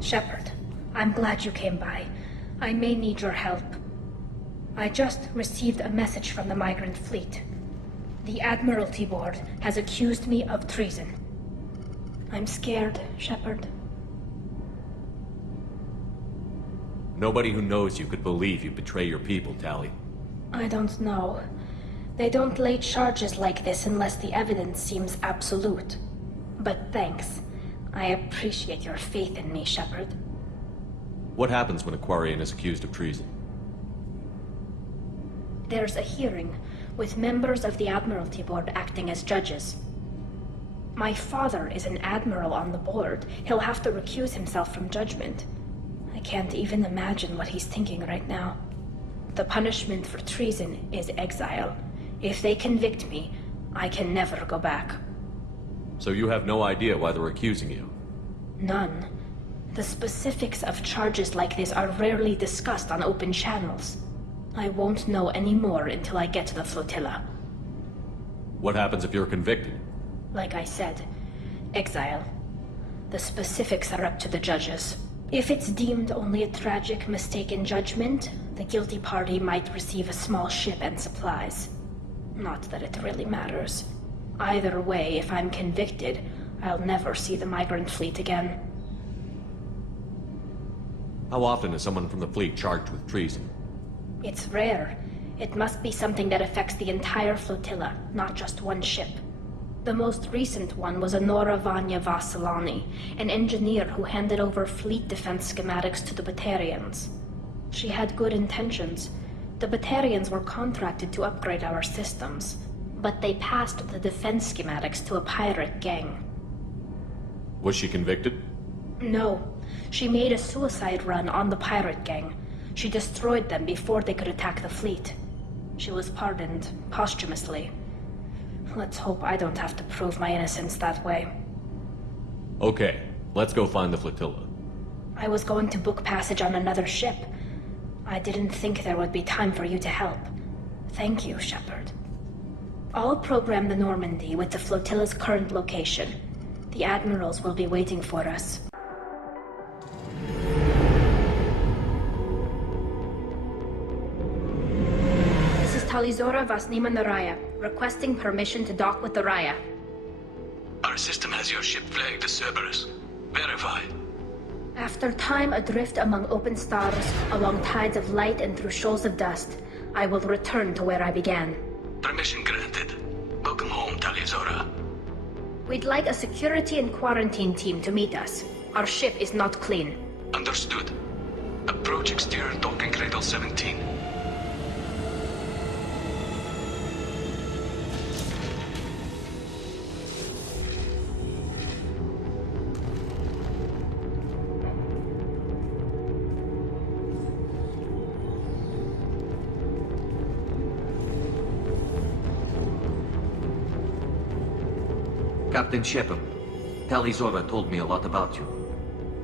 Shepard, I'm glad you came by. I may need your help. I just received a message from the migrant fleet. The Admiralty Board has accused me of treason. I'm scared, Shepard. Nobody who knows you could believe you betray your people, Tali. I don't know. They don't lay charges like this unless the evidence seems absolute. But thanks. I appreciate your faith in me, Shepard. What happens when a Quarian is accused of treason? There's a hearing, with members of the Admiralty Board acting as judges. My father is an admiral on the board. He'll have to recuse himself from judgment. I can't even imagine what he's thinking right now. The punishment for treason is exile. If they convict me, I can never go back. So you have no idea why they're accusing you? None. The specifics of charges like this are rarely discussed on open channels. I won't know any more until I get to the flotilla. What happens if you're convicted? Like I said, exile. The specifics are up to the judges. If it's deemed only a tragic mistake in judgment, the guilty party might receive a small ship and supplies. Not that it really matters. Either way, if I'm convicted, I'll never see the migrant fleet again. How often is someone from the fleet charged with treason? It's rare. It must be something that affects the entire flotilla, not just one ship. The most recent one was Honora Vanya Vasilani, an engineer who handed over fleet defense schematics to the Batarians. She had good intentions. The Batarians were contracted to upgrade our systems, but they passed the defense schematics to a pirate gang. Was she convicted? No. She made a suicide run on the pirate gang. She destroyed them before they could attack the fleet. She was pardoned posthumously. Let's hope I don't have to prove my innocence that way. Okay, let's go find the flotilla. I was going to book passage on another ship. I didn't think there would be time for you to help. Thank you, Shepard. I'll program the Normandy with the flotilla's current location. The admirals will be waiting for us. Talizora Vasnima Naraya, requesting permission to dock with the Raya. Our system has your ship flagged as Cerberus. Verify. After time adrift among open stars, along tides of light and through shoals of dust, I will return to where I began. Permission granted. Welcome home, Talizora. We'd like a security and quarantine team to meet us. Our ship is not clean. Understood. Approach exterior docking cradle 17. Captain Shepard, Talizora told me a lot about you.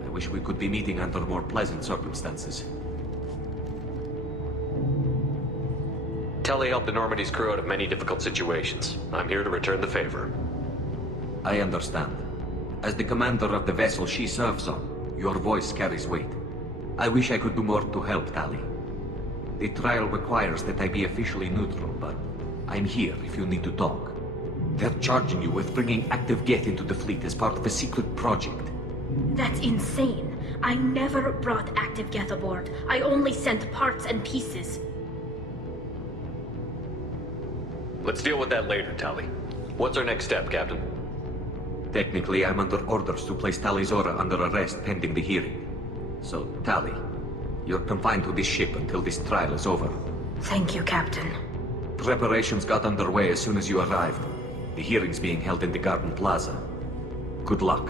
I wish we could be meeting under more pleasant circumstances. Tali helped the Normandy's crew out of many difficult situations. I'm here to return the favor. I understand. As the commander of the vessel she serves on, your voice carries weight. I wish I could do more to help Tali. The trial requires that I be officially neutral, but I'm here if you need to talk. They're charging you with bringing active Geth into the fleet as part of a secret project. That's insane. I never brought active Geth aboard. I only sent parts and pieces. Let's deal with that later, Tali. What's our next step, Captain? Technically, I'm under orders to place Talizora under arrest pending the hearing. So, Tali, you're confined to this ship until this trial is over. Thank you, Captain. Preparations got underway as soon as you arrived. The hearing's being held in the Garden Plaza. Good luck.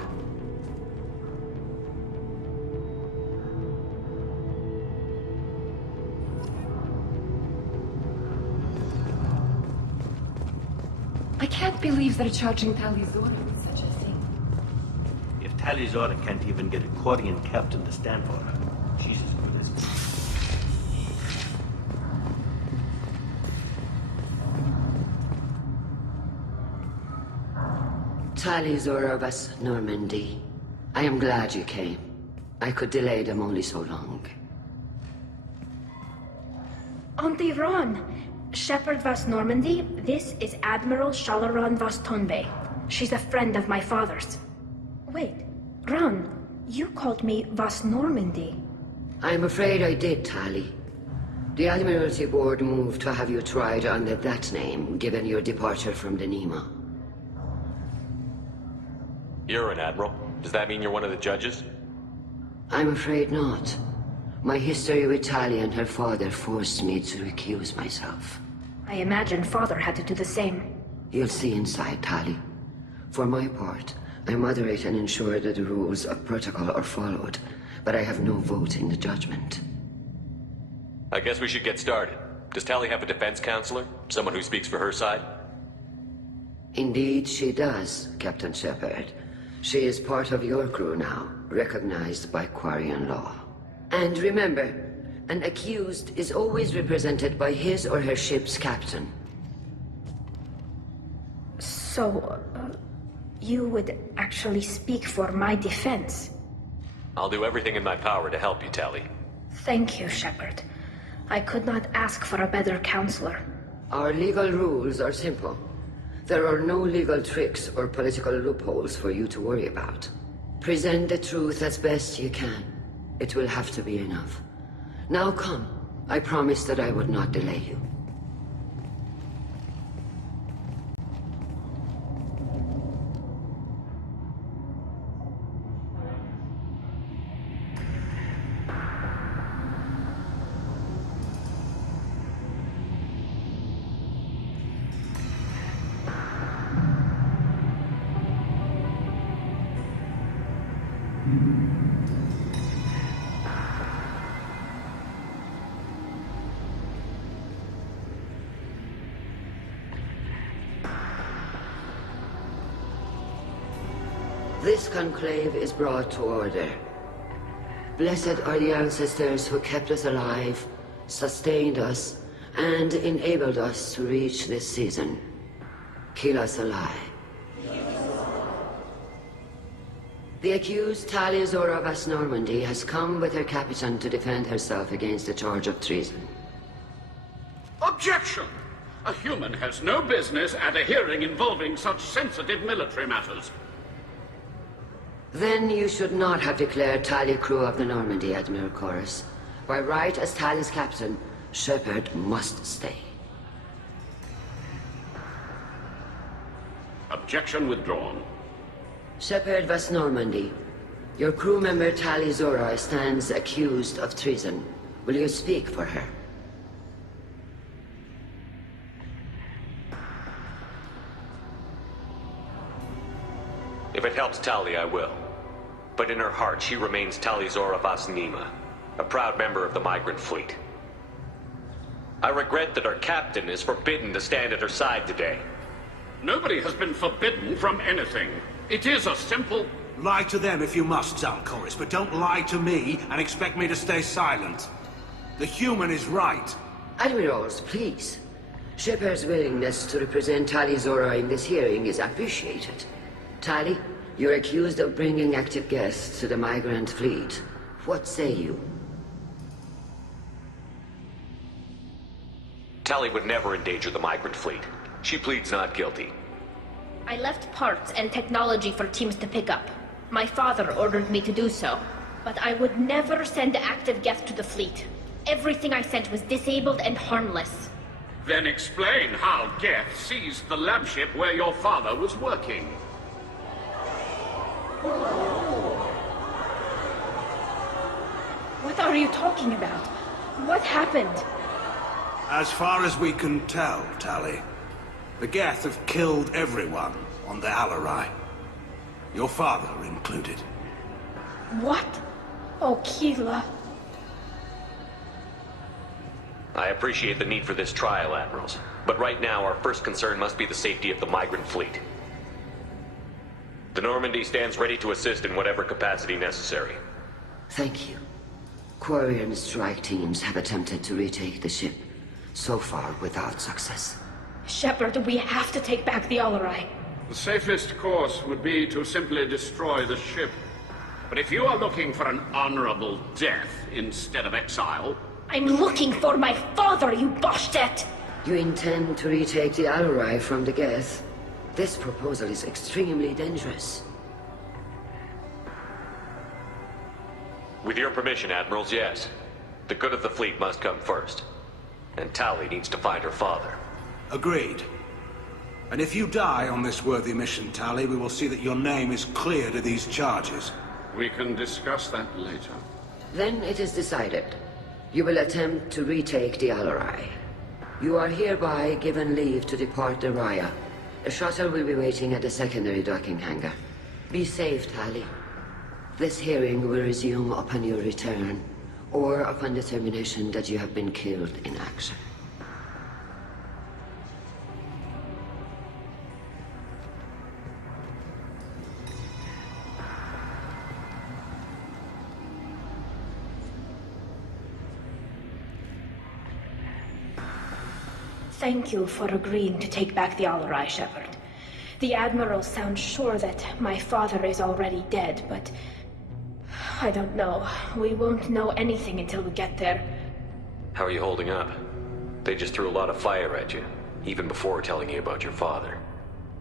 I can't believe they're charging Talizora with such a thing. If Talizora can't even get a Quarian captain to stand for her, she's as good as... Talizora Vas Normandy. I am glad you came. I could delay them only so long. Auntie Ron! Shepherd Vas Normandy, this is Admiral Shalaron Vas Tonbe. She's a friend of my father's. Wait, Ron, you called me Vas Normandy. I'm afraid I did, Tali. The Admiralty Board moved to have you tried under that name, given your departure from the Nima. You're an admiral. Does that mean you're one of the judges? I'm afraid not. My history with Tali and her father forced me to recuse myself. I imagine father had to do the same. You'll see inside, Tali. For my part, I moderate and ensure that the rules of protocol are followed, but I have no vote in the judgment. I guess we should get started. Does Tali have a defense counselor? Someone who speaks for her side? Indeed, she does, Captain Shepard. She is part of your crew now, recognized by Quarian law. And remember, an accused is always represented by his or her ship's captain. So, you would actually speak for my defense? I'll do everything in my power to help you, Tali. Thank you, Shepard. I could not ask for a better counselor. Our legal rules are simple. There are no legal tricks or political loopholes for you to worry about. Present the truth as best you can. It will have to be enough. Now come. I promised that I would not delay you. This conclave is brought to order. Blessed are the ancestors who kept us alive, sustained us, and enabled us to reach this season. Keep us alive. The accused Tali Zora Vas Normandy has come with her captain to defend herself against a charge of treason. Objection! A human has no business at a hearing involving such sensitive military matters. Then you should not have declared Tali crew of the Normandy, Admiral Chorus. By right as Tali's captain, Shepard must stay. Objection withdrawn. Shepard Vas Normandy, your crew member Tali Zora stands accused of treason. Will you speak for her? If it helps Tali, I will. But in her heart, she remains Tali Zora Vas Nima, a proud member of the migrant fleet. I regret that our captain is forbidden to stand at her side today. Nobody has been forbidden from anything. It is a simple... Lie to them if you must, Zalcoris, but don't lie to me and expect me to stay silent. The human is right. Admirals, please. Shepard's willingness to represent Tali Zora in this hearing is appreciated. Tali, you're accused of bringing active guests to the migrant fleet. What say you? Tali would never endanger the migrant fleet. She pleads not guilty. I left parts and technology for teams to pick up. My father ordered me to do so. But I would never send active guests to the fleet. Everything I sent was disabled and harmless. Then explain how Geth seized the lab ship where your father was working. What are you talking about? What happened? As far as we can tell, Tali, the Geth have killed everyone on the Alarai. Your father included. What? Oh, Keela. I appreciate the need for this trial, Admirals. But right now, our first concern must be the safety of the migrant fleet. The Normandy stands ready to assist in whatever capacity necessary. Thank you. Quarian strike teams have attempted to retake the ship, so far without success. Shepard, we have to take back the Alarai. The safest course would be to simply destroy the ship. But if you are looking for an honorable death instead of exile... I'm looking for my father, you Boshtet! You intend to retake the Alarai from the Geth? This proposal is extremely dangerous. With your permission, Admirals, yes. The good of the fleet must come first. And Tali needs to find her father. Agreed. And if you die on this worthy mission, Tali, we will see that your name is cleared of these charges. We can discuss that later. Then it is decided. You will attempt to retake the Alarai. You are hereby given leave to depart the Raya. A shuttle will be waiting at the secondary docking hangar. Be safe, Tali. This hearing will resume upon your return, or upon determination that you have been killed in action. Thank you for agreeing to take back the Alarai, Shepard. The Admiral sounds sure that my father is already dead, but... I don't know. We won't know anything until we get there. How are you holding up? They just threw a lot of fire at you, even before telling you about your father.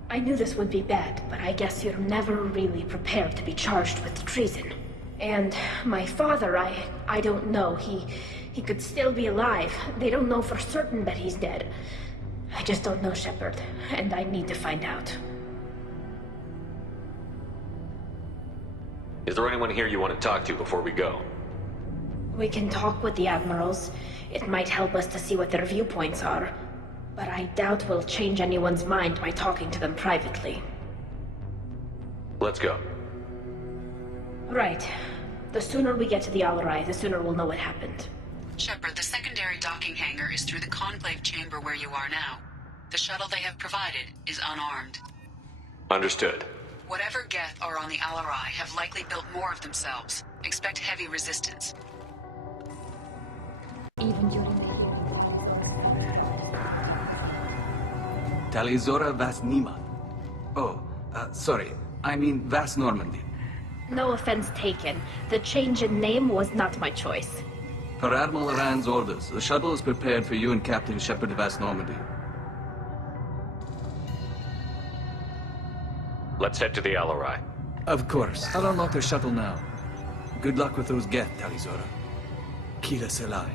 I knew this would be bad, but I guess you're never really prepared to be charged with treason. And my father, I don't know. He could still be alive. They don't know for certain that he's dead. I just don't know, Shepard, and I need to find out. Is there anyone here you want to talk to before we go? We can talk with the Admirals. It might help us to see what their viewpoints are. But I doubt we'll change anyone's mind by talking to them privately. Let's go. Right. The sooner we get to the Alarai, the sooner we'll know what happened. Shepard, the secondary docking hangar is through the conclave chamber where you are now. The shuttle they have provided is unarmed. Understood. Whatever Geth are on the Alarai have likely built more of themselves. Expect heavy resistance. Even during the Tali Zora Vas Nima. Oh, sorry. I mean Vas Normandy. No offense taken. The change in name was not my choice. Per Admiral Aran's orders, the shuttle is prepared for you and Captain Shepard of Vas Normandy. Let's head to the Alarai. Of course. I'll unlock the shuttle now. Good luck with those Geth, Tali Zora. Kila Selai.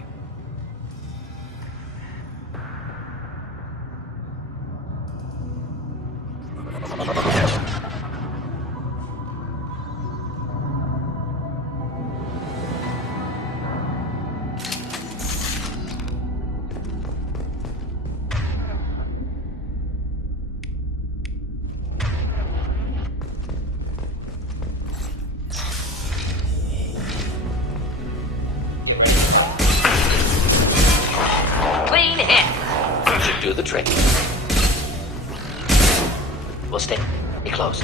Do the trick. We'll stay pretty close.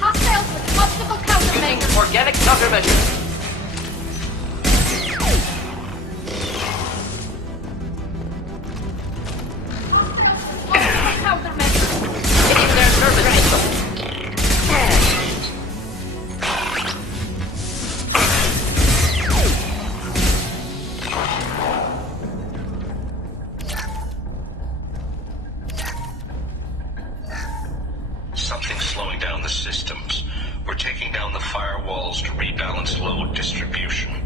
hostiles with multiple countermeasures. Organic countermeasures. Hitting their nervous system. Something's slowing down the systems. We're taking down the firewalls to rebalance load distribution.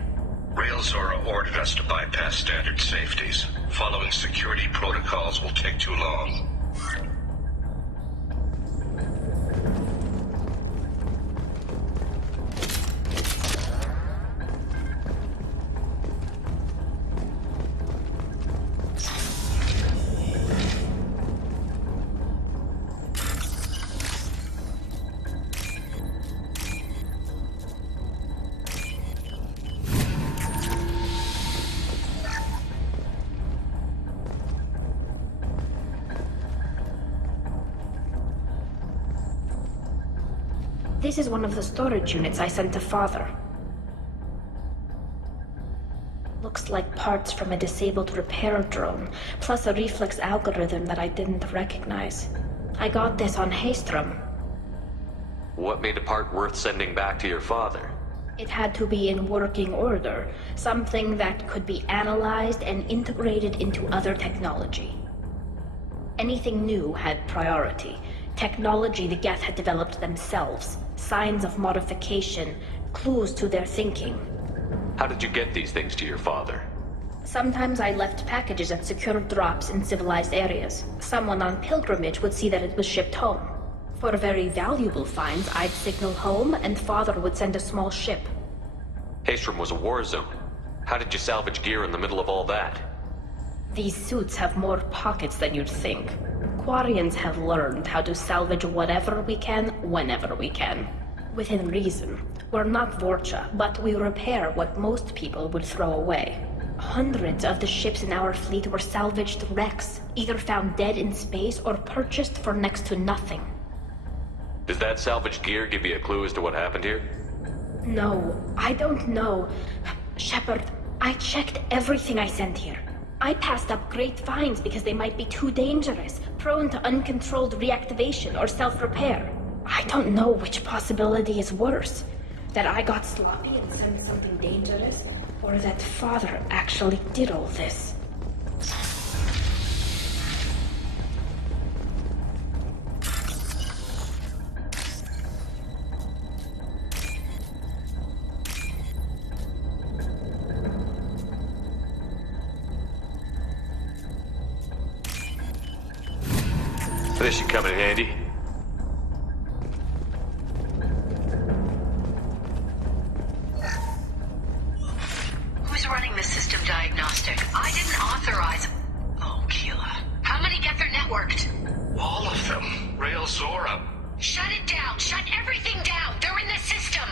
Railzora ordered us to bypass standard safeties. Following security protocols will take too long. This is one of the storage units I sent to Father. Looks Looks like parts from a disabled repair drone, plus a reflex algorithm that I didn't recognize. I got this on Haystrom. What made a part worth sending back to your father? It had to be in working order, something that could be analyzed and integrated into other technology. Anything new had priority. Technology the Geth had developed themselves, signs of modification, clues to their thinking. How did you get these things to your father? Sometimes I left packages at secure drops in civilized areas. Someone on pilgrimage would see that it was shipped home. For very valuable finds, I'd signal home, and Father would send a small ship. Haystrom was a war zone. How did you salvage gear in the middle of all that? These suits have more pockets than you'd think. Quarians have learned how to salvage whatever we can, whenever we can. Within reason. We're not Vorcha, but we repair what most people would throw away. Hundreds of the ships in our fleet were salvaged wrecks, either found dead in space or purchased for next to nothing. Does that salvaged gear give you a clue as to what happened here? No, I don't know. Shepard, I checked everything I sent here. I passed up great finds because they might be too dangerous, prone to uncontrolled reactivation or self-repair. I don't know which possibility is worse. That I got sloppy and sent something dangerous, or that Father actually did all this. This should come in handy. Who's running the system diagnostic? I didn't authorize... Oh, Keela. How many Geth are networked? All of them. Rail Zora. Shut it down! Shut everything down! They're in the system!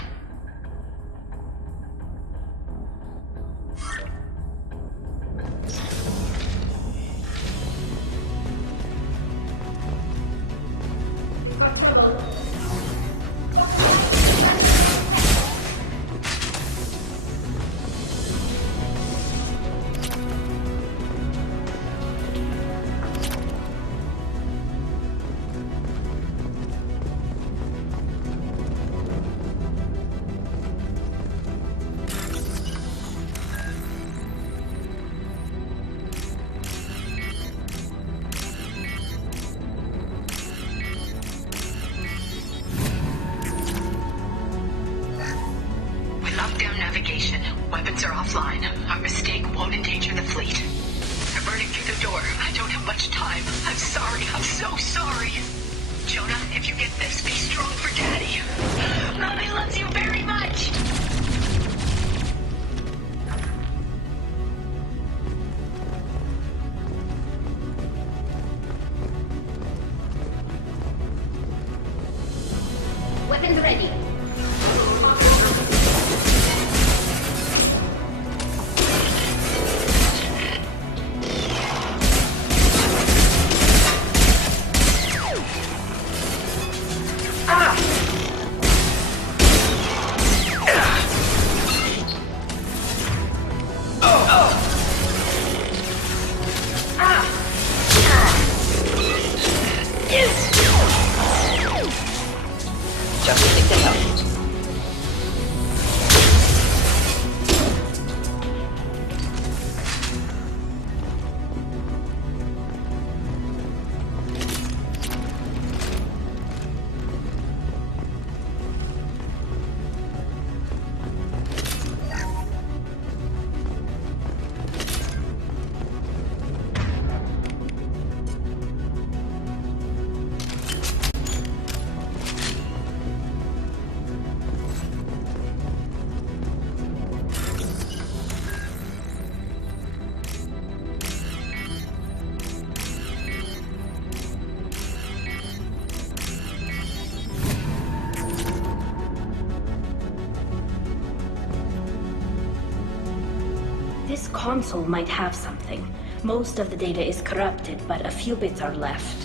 Weapons are offline. Our mistake won't endanger the fleet. They're burning through the door. I don't have much time. I'm sorry. I'm so sorry. Jonah, if you get this, be strong for Daddy. Mommy loves you very much. Weapons ready. This console might have something. Most of the data is corrupted, but a few bits are left.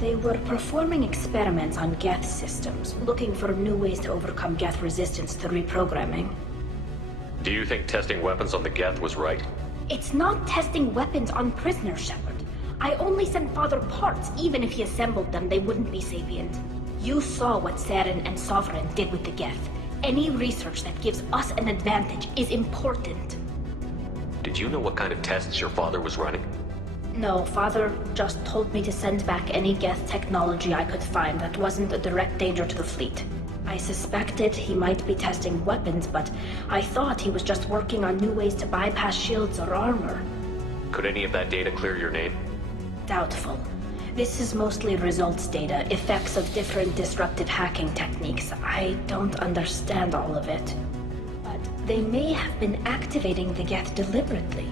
They were performing experiments on Geth systems, looking for new ways to overcome Geth resistance to reprogramming. Do you think testing weapons on the Geth was right? It's not testing weapons on prisoners, Shepard. I only sent Father parts. Even if he assembled them, they wouldn't be sapient. You saw what Saren and Sovereign did with the Geth. Any research that gives us an advantage is important. Did you know what kind of tests your father was running? No, Father just told me to send back any Geth technology I could find that wasn't a direct danger to the fleet. I suspected he might be testing weapons, but I thought he was just working on new ways to bypass shields or armor. Could any of that data clear your name? Doubtful. This is mostly results data, effects of different disruptive hacking techniques. I don't understand all of it. But they may have been activating the Geth deliberately.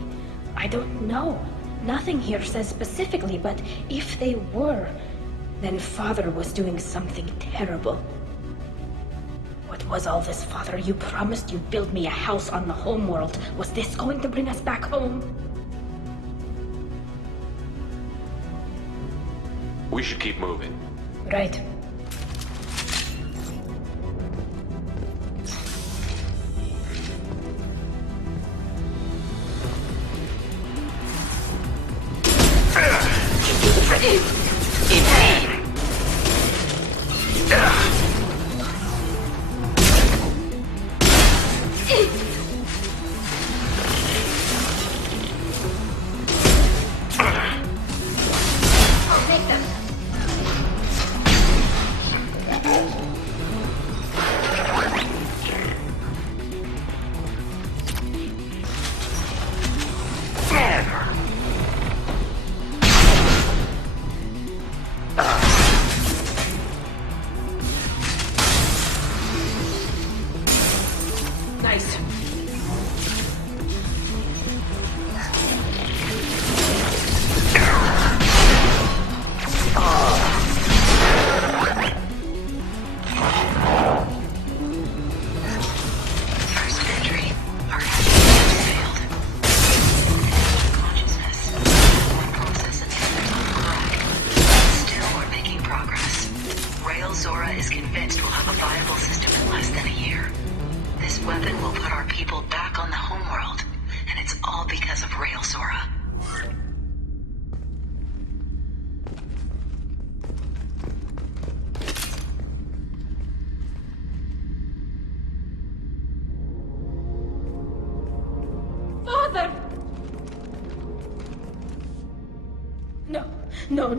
I don't know. Nothing here says specifically, but if they were, then Father was doing something terrible. What was all this, Father? You promised you'd build me a house on the homeworld. Was this going to bring us back home? We should keep moving. Right.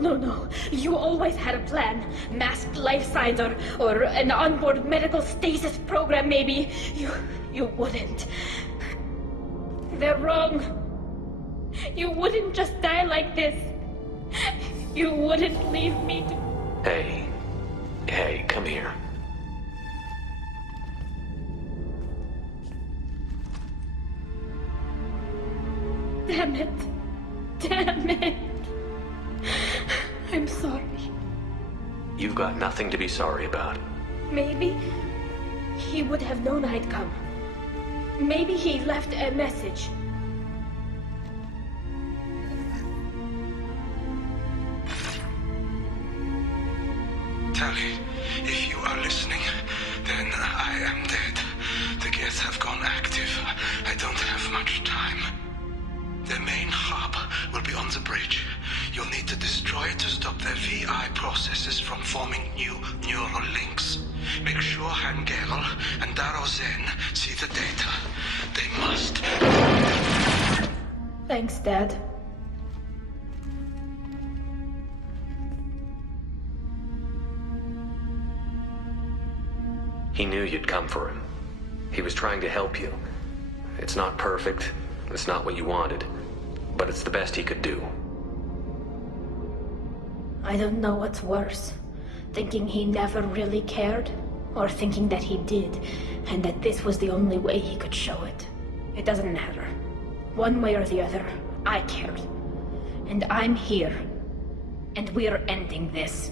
No. You always had a plan. Masked life signs or an onboard medical stasis program, maybe. You wouldn't. They're wrong. You wouldn't just die like this. You wouldn't leave me to... Hey, come here. Damn it. I'm sorry. You've got nothing to be sorry about. Maybe he would have known I'd come. Maybe he left a message. Tali, if you are listening, then I am dead. The Geth have gone active. I don't have much time. Their main hub will be on the bridge. You'll need to destroy it to stop their VI processes from forming new neural links. Make sure Hangel and Daro Zen see the data. They must. Thanks, Dad. He knew you'd come for him. He was trying to help you. It's not perfect. It's not what you wanted. But it's the best he could do. I don't know what's worse. Thinking he never really cared, or thinking that he did, and that this was the only way he could show it. It doesn't matter. One way or the other, I cared. And I'm here. And we're ending this.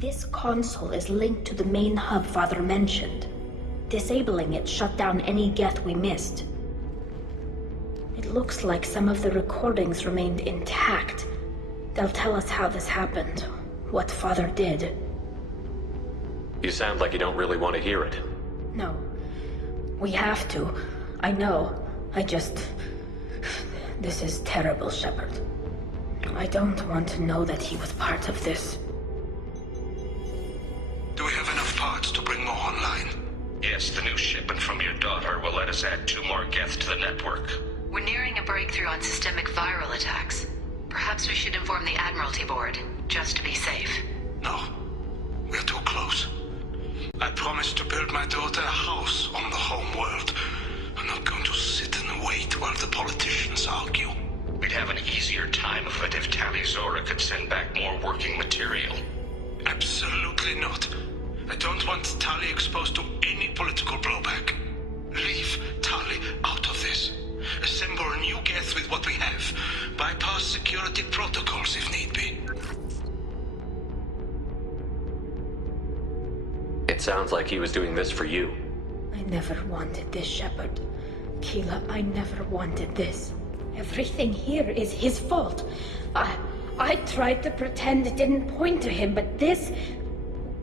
This console is linked to the main hub Father mentioned. Disabling it shut down any Geth we missed. It looks like some of the recordings remained intact. They'll tell us how this happened, what Father did. You sound like you don't really want to hear it. No. We have to. I know. This is terrible, Shepard. I don't want to know that he was part of this. Do we have enough parts to bring more online? Yes, the new shipment from your daughter will let us add 2 more Geth to the network. We're nearing a breakthrough on systemic viral attacks. Perhaps we should inform the Admiralty Board, just to be safe. No. We're too close. I promised to build my daughter a house on the home world. I'm not going to sit and wait while the politicians argue. We'd have an easier time of it if Tali Zora could send back more working material. Absolutely not. I don't want Tali exposed to any political blowback. Leave Tali out of this. Assemble a new Geth with what we have. Bypass security protocols if need be. It sounds like he was doing this for you. I never wanted this, Shepard. Keela, I never wanted this. Everything here is his fault. I tried to pretend it didn't point to him, but this...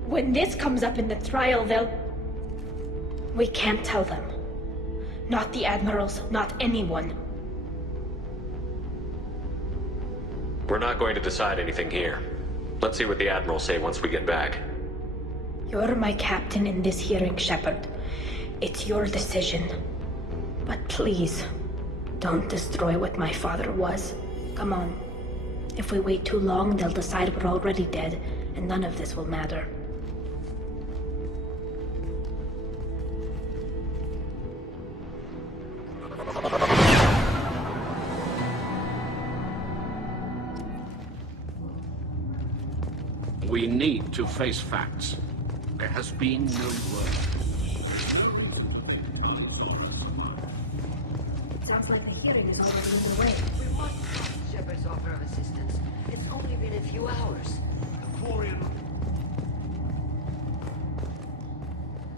When this comes up in the trial, they'll... We can't tell them. Not the Admirals, not anyone. We're not going to decide anything here. Let's see what the Admirals say once we get back. You're my captain in this hearing, Shepard. It's your decision. But please, don't destroy what my father was. Come on. If we wait too long, they'll decide we're already dead, and none of this will matter. We need to face facts. There has been no word. It sounds like the hearing is already underway. We must trust Shepard's offer of assistance. It's only been a few hours.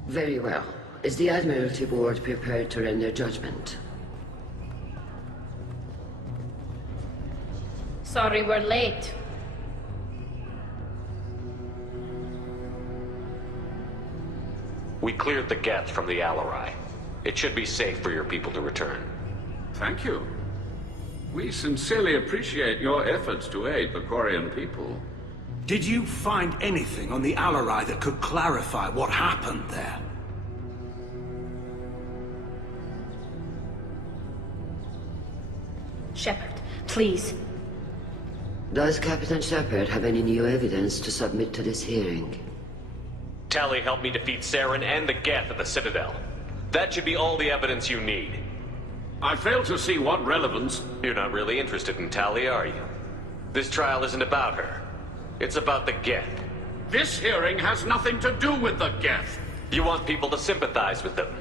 Very well. Is the Admiralty Board prepared to render judgment? Sorry we're late. We cleared the Geth from the Alarai. It should be safe for your people to return. Thank you. We sincerely appreciate your efforts to aid the Quarian people. Did you find anything on the Alarai that could clarify what happened there? Shepard, please. Does Captain Shepard have any new evidence to submit to this hearing? Tali helped me defeat Saren and the Geth at the Citadel. That should be all the evidence you need. I fail to see what relevance... You're not really interested in Tali, are you? This trial isn't about her. It's about the Geth. This hearing has nothing to do with the Geth. You want people to sympathize with them.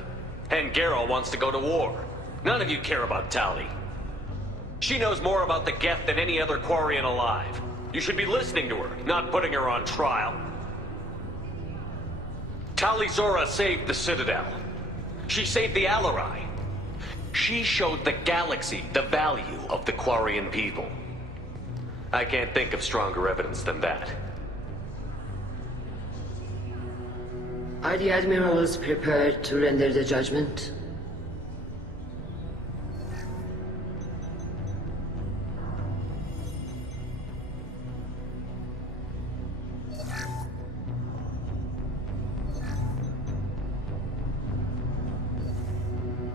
And Garrow wants to go to war. None of you care about Tali. She knows more about the Geth than any other Quarian alive. You should be listening to her, not putting her on trial. Tali Zora saved the Citadel. She saved the Alarai. She showed the galaxy the value of the Quarian people. I can't think of stronger evidence than that. Are the Admirals prepared to render the judgment?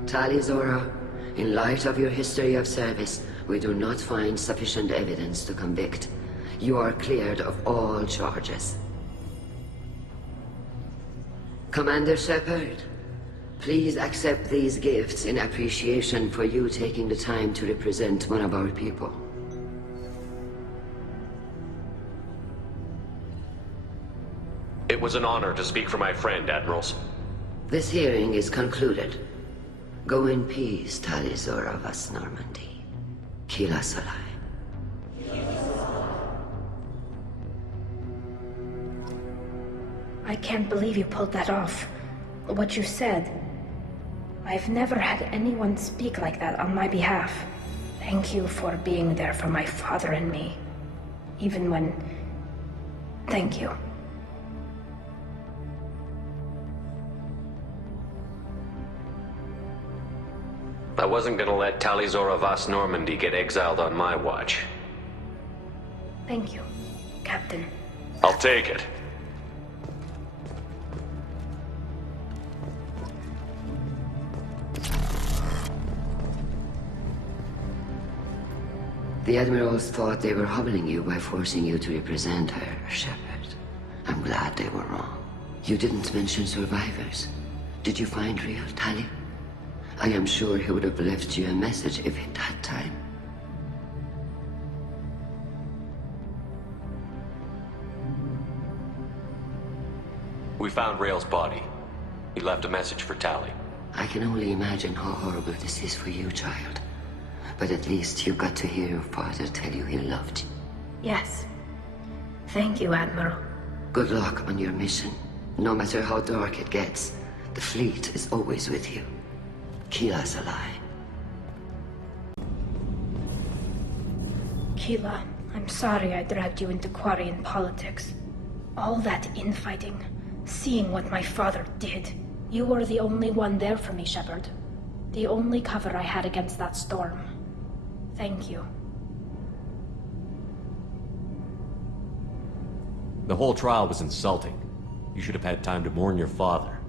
Tali Zora, in light of your history of service, we do not find sufficient evidence to convict. You are cleared of all charges. Commander Shepard, please accept these gifts in appreciation for you taking the time to represent one of our people. It was an honor to speak for my friend, Admirals. This hearing is concluded. Go in peace, Tali Zora vas Normandy. Kila Salai. I can't believe you pulled that off. What you said. I've never had anyone speak like that on my behalf. Thank you for being there for my father and me. Even when... Thank you. I wasn't gonna let Tali Zora Vas Normandy get exiled on my watch. Thank you, Captain. I'll take it. The Admirals thought they were humbling you by forcing you to represent her, Shepard. I'm glad they were wrong. You didn't mention survivors. Did you find real Tali? I am sure he would have left you a message if he'd had time. We found Rail's body. He left a message for Tali. I can only imagine how horrible this is for you, child. But at least you got to hear your father tell you he loved you. Yes. Thank you, Admiral. Good luck on your mission. No matter how dark it gets, the fleet is always with you. Keela's alive. Keela, I'm sorry I dragged you into Quarian politics. All that infighting, seeing what my father did. You were the only one there for me, Shepard. The only cover I had against that storm. Thank you. The whole trial was insulting. You should have had time to mourn your father.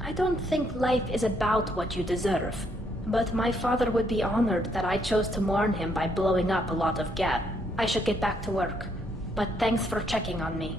I don't think life is about what you deserve, but my father would be honored that I chose to mourn him by blowing up a lot of gas. I should get back to work, but thanks for checking on me.